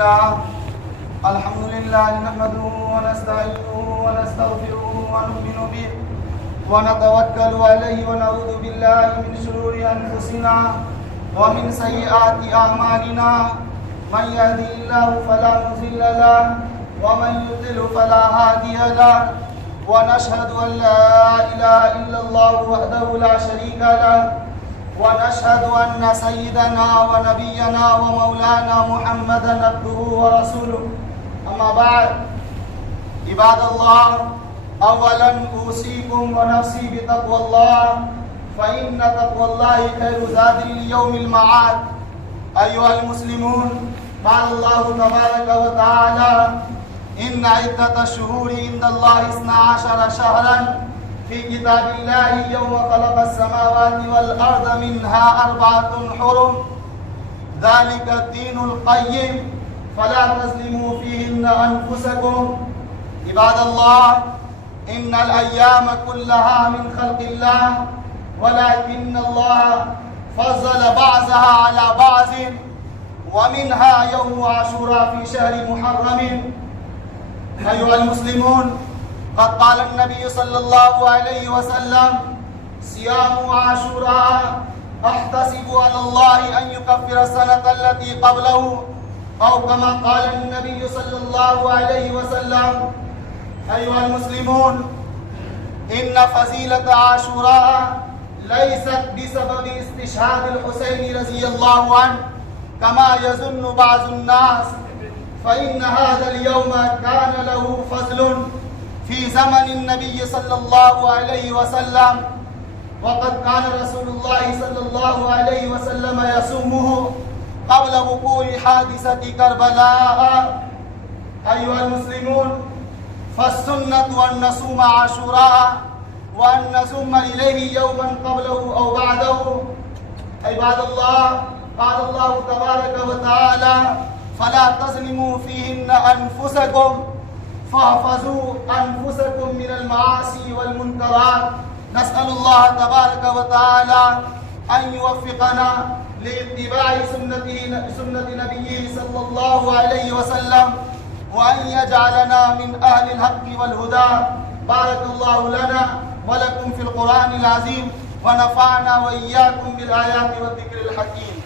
لله الحمد لله نحمده ونستعينه ونستغفره ونؤمن به ونتوكل عليه ونعوذ بالله من شرور أنفسنا ومن سيئات أعمالنا من يهده الله فلا مضل له ومن يضلل فلا هادي له ونشهد أن لا إله إلا الله وحده لا شريك له ونشهد أن سيدنا ونبينا ومولانا محمدا عبده ورسوله أما بعد عباد الله أولا أوصيكم ونفسي بتقوى الله فإن تقوى الله خير زاد ليوم المعاد. أيها المسلمون، قال الله تبارك وتعالى إن عدة الشهور عند الله 12 شهرا في كتاب الله يوم خلق السماوات والأرض منها 4 حرم ذلك الدين القيم فلا تظلموا فيهن أنفسكم. عباد الله، إن الأيام كلها من خلق الله ولكن الله فضل بعضها على بعض ومنها يوم عاشوراء في شهر محرم. أيها المسلمون، قد قال النبي صلى الله عليه وسلم صيام عاشوراء أحتسب على الله أن يكفر السنة التي قبله أو كما قال النبي صلى الله عليه وسلم. أيها المسلمون، إن فضيلة عاشوراء ليست بسبب استشهاد الحسين رضي الله عنه كما يظن بعض الناس، فإن هذا اليوم كان له فضل في زمن النبي صلى الله عليه وسلم، وقد كان رسول الله صلى الله عليه وسلم يصومه قبل وقوع حادثة كربلاء. أيها المسلمون، فالسنة أن نصوم عاشوراء وأن نصوم إليه يوما قبله أو بعده. عباد الله، قال الله تبارك وتعالى فلا تظلموا فيهن أنفسكم فاحفظوا أنفسكم من المعاصي والمنكرات. نسأل الله تبارك وتعالى أن يوفقنا لاتباع سنة نبيه صلى الله عليه وسلم وأن يجعلنا من أهل الحق والهدى. بارك الله لنا ولكم في القرآن العظيم ونفعنا وإياكم بالآيات والذكر الحكيم.